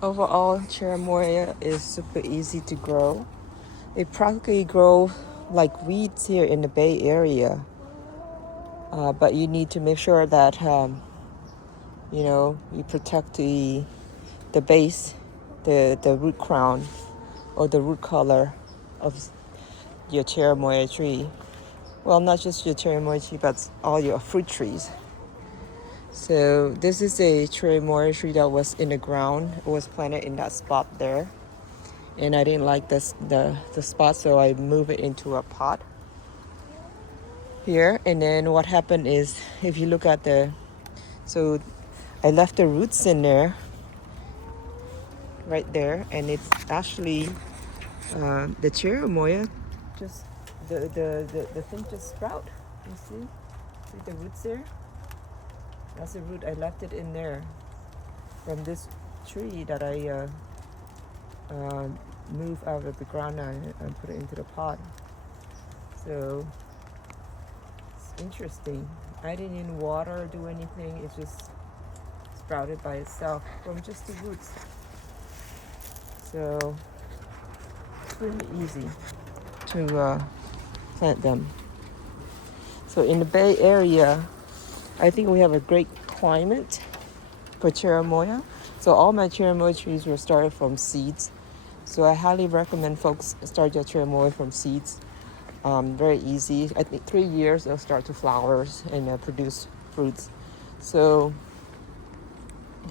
Overall, Cherimoya is super easy to grow. They practically grow like weeds here in the Bay Area, but you need to make sure that you protect the base, the root crown, or the root color of your Cherimoya tree. Well, not just your Cherimoya tree, but all your fruit trees. So this is a Cherimoya tree that was in the ground. It was planted in that spot there, and I didn't like the spot, so I moved it into a pot here. And then what happened is, if you look at so I left the roots in there, right there, and it's actually the Cherimoya just the thing just sprout. You see the roots there? That's the root. I left it in there from this tree that I moved out of the ground and put it into the pot. So it's interesting. I didn't even water or do anything. It just sprouted by itself from just the roots. So it's really easy to plant them. So in the Bay Area, I think we have a great climate for Cherimoya. So all my Cherimoya trees were started from seeds. So I highly recommend folks start your Cherimoya from seeds. Very easy. I think 3 years they'll start to flowers and produce fruits. So,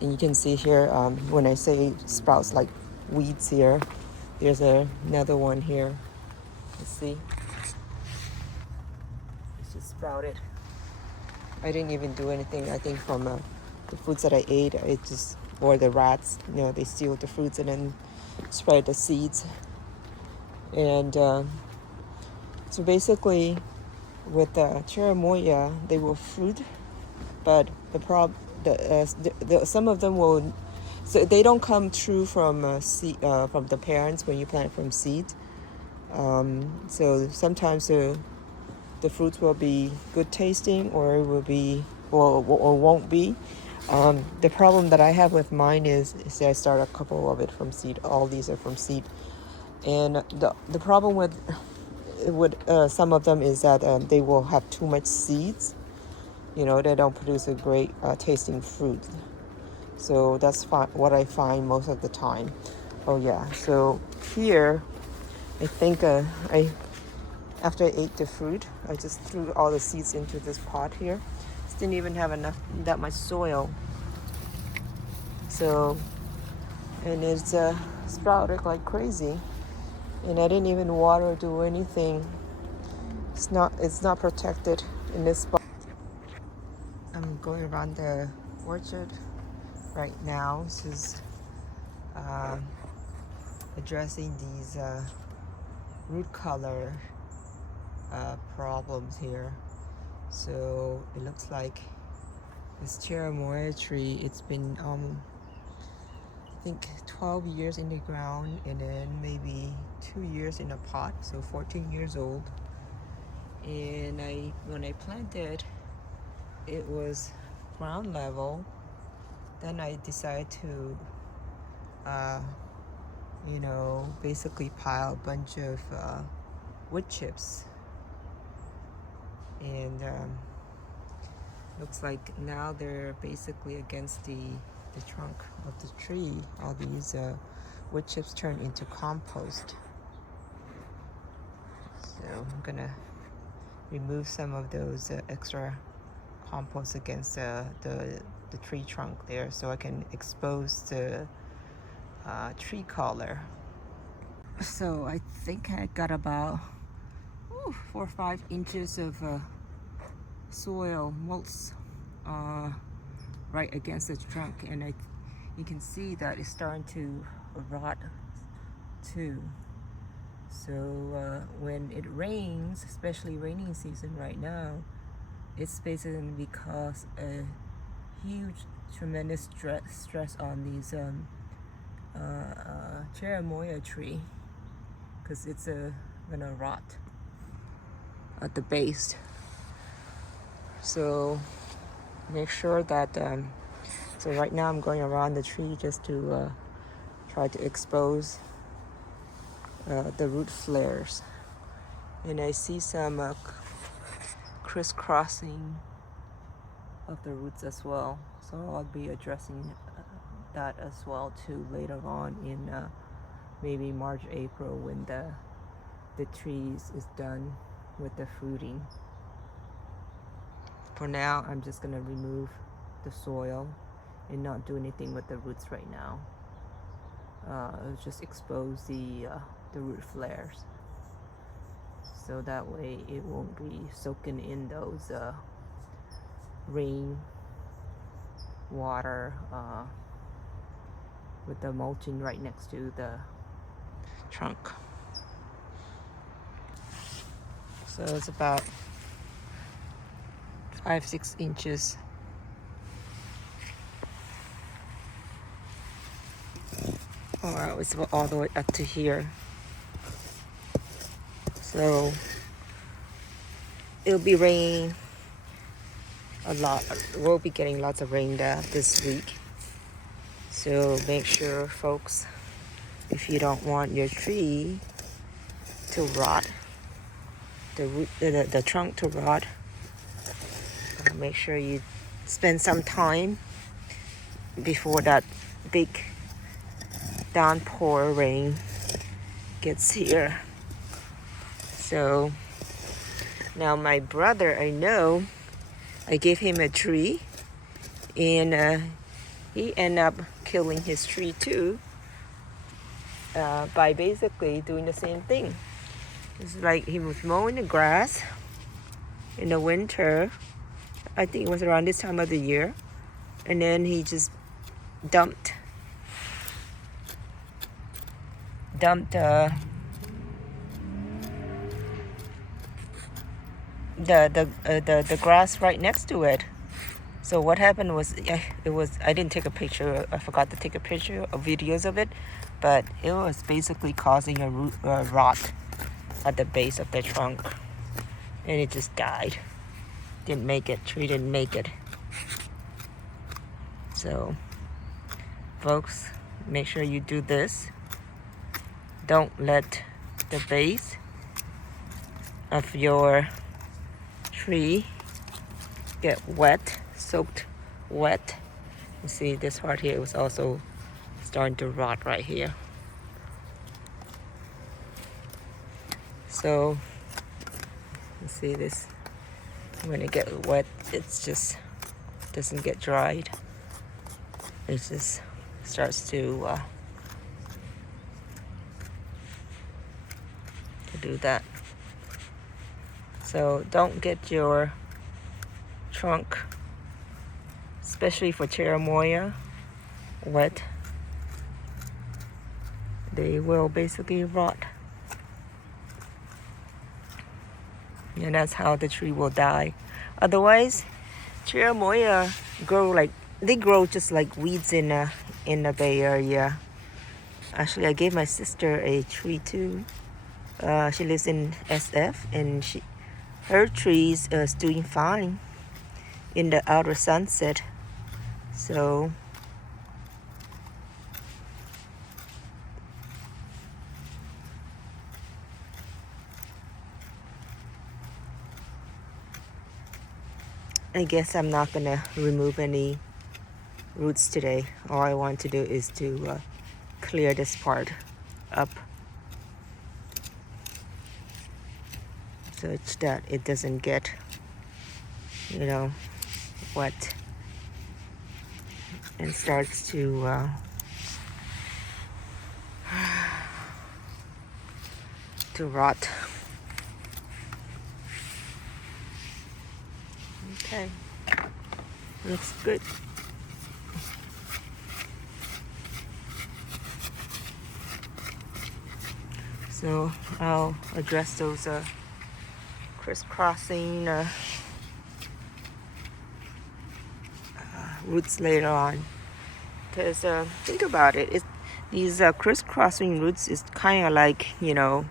and you can see here when I say sprouts like weeds here, there's another one here. Let's see. It's just sprouted. I didn't even do anything. I think from the fruits that I ate, it just, or the rats, they steal the fruits and then spread the seeds. And so basically, with Cherimoya, they will fruit, but some of them will, so they don't come true from from the parents when you plant from seed. So sometimes the fruits will be good tasting, or it will be, or won't be. The problem that I have with mine is I start a couple of it from seed. All these are from seed, and the problem with some of them is that they will have too much seeds. They don't produce a great tasting fruit. So that's what I find most of the time. Oh yeah. So here, I think after I ate the fruit, I just threw all the seeds into this pot here. Just didn't even have that much soil. So, and it's sprouted like crazy. And I didn't even water or do anything. It's not protected in this spot. I'm going around the orchard right now. This is addressing these root color problems here. So it looks like this Cherimoya tree, it's been I think 12 years in the ground, and then maybe 2 years in a pot, so 14 years old. And when I planted, it was ground level. Then I decided to basically pile a bunch of wood chips, and looks like now they're basically against the trunk of the tree. All these wood chips turn into compost. So I'm gonna remove some of those extra compost against the tree trunk there, so I can expose the tree collar. So I think I got about 4 or 5 inches of soil mulch right against the trunk, and you can see that it's starting to rot too. So when it rains, especially raining season right now, it's basically going to be cause a huge, tremendous stress on these Cherimoya tree, because it's gonna rot at the base. So make sure that so right now I'm going around the tree just to try to expose the root flares. And I see some crisscrossing of the roots as well, so I'll be addressing that as well too later on in maybe March, April, when the trees is done with the fruiting. For now, I'm just gonna remove the soil and not do anything with the roots right now. Just expose the root flares, so that way it won't be soaking in those rain water with the mulching right next to the trunk. So it's about 5-6 inches. Wow, it's all the way up to here. So it'll be raining a lot. We'll be getting lots of rain this week. So make sure, folks, if you don't want your tree to rot, the trunk to rot, make sure you spend some time before that big downpour rain gets here. So now my brother, I know, I gave him a tree, and he ended up killing his tree too by basically doing the same thing. It's like he was mowing the grass in the winter. I think it was around this time of the year, and then he just dumped the grass right next to it. So what happened was, I didn't take a picture. I forgot to take a picture of videos of it, but it was basically causing a root rot at the base of the trunk, and it just died. Didn't make it. Tree didn't make it. So, folks, make sure you do this. Don't let the base of your tree get wet, soaked wet. You see this part here was also starting to rot right here. So you see this, when it gets wet, it's just doesn't get dried. It just starts to do that. So don't get your trunk, especially for Cherimoya, wet. They will basically rot. And that's how the tree will die. Otherwise, Cherimoya grow just like weeds in the Bay Area. Actually, I gave my sister a tree too. She lives in SF, and her trees is doing fine in the outer Sunset. So I guess I'm not gonna remove any roots today. All I want to do is to clear this part up, such that it doesn't get, wet and starts to rot. Okay, looks good. So I'll address those crisscrossing roots later on. Because think about it, these crisscrossing roots is kind of like, I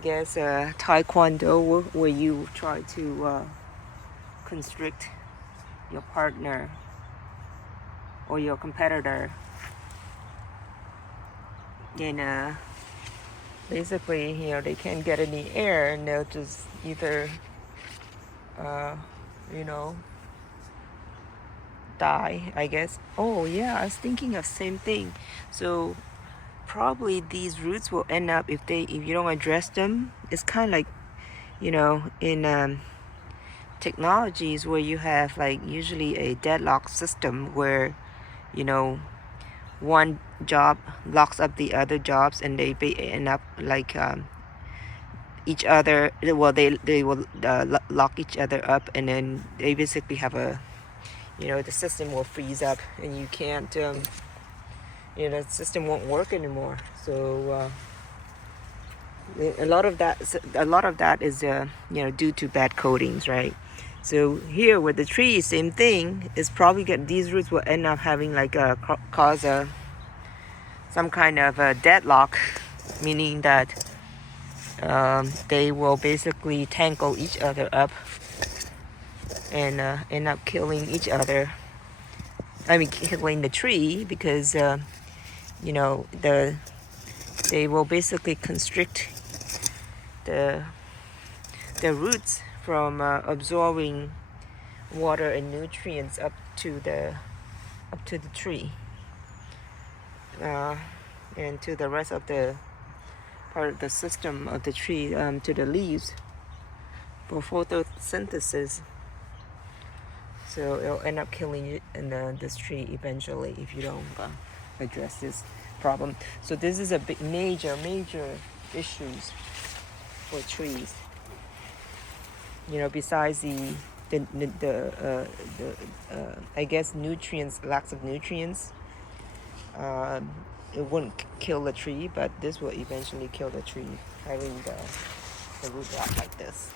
guess Taekwondo, where you try to constrict your partner or your competitor And basically, you know, they can't get any air, and they'll just either, you know, die, I guess. Oh yeah, I was thinking of same thing. So probably these roots will end up, if you don't address them, it's kind of like, you know, in technologies where you have like usually a deadlock system where, you know, one job locks up the other jobs, and they end up like each other. Well, they will lock each other up, and then they basically have a, you know, the system will freeze up, and you can't, you know, the system won't work anymore. So a lot of that is you know, due to bad coatings, right? So here with the tree, same thing. It's probably these roots will end up having like cause some kind of a deadlock, meaning that they will basically tangle each other up and end up killing each other. I mean, killing the tree, because you know, they will basically constrict the roots from absorbing water and nutrients up to the tree, and to the rest of the part of the system of the tree, to the leaves for photosynthesis. So it'll end up killing it in this tree eventually if you don't address this problem. So this is a big, major issues for trees. You know, besides the I guess nutrients, lacks of nutrients, it wouldn't kill the tree, but this will eventually kill the tree, having the root rot like this.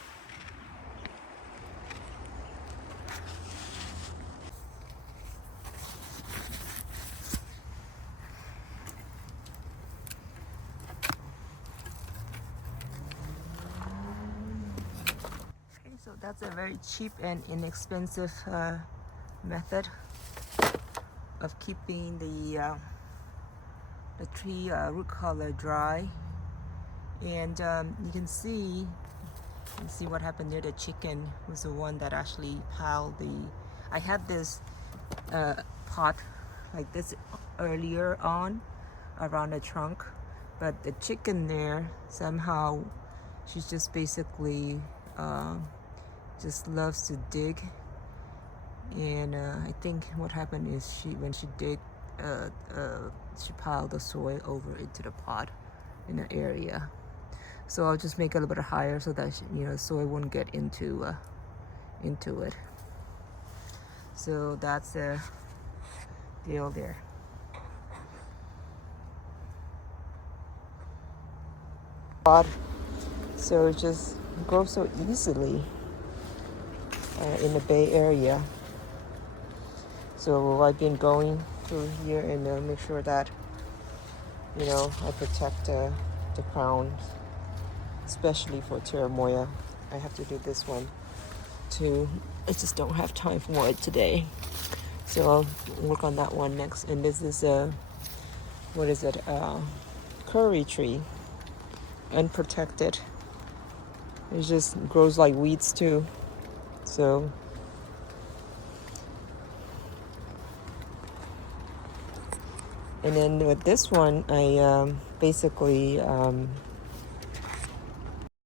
Okay, so that's a very cheap and inexpensive method of keeping the tree root collar dry. And you can see what happened there. The chicken was the one that actually piled I had this pot like this earlier on around the trunk, but the chicken there, somehow she's just basically just loves to dig. And I think what happened is when she dig, she piled the soil over into the pot in the area. So I'll just make it a little bit higher so that, you know, soil won't get into it. So that's the deal there. So it just grows so easily in the Bay Area. So I've been going through here and make sure that, you know, I protect the crown, especially for Cherimoya. I have to do this one too. I just don't have time for it today. So I'll work on that one next. And this is what is it? Curry tree, unprotected. It just grows like weeds too. So and then with this one, I basically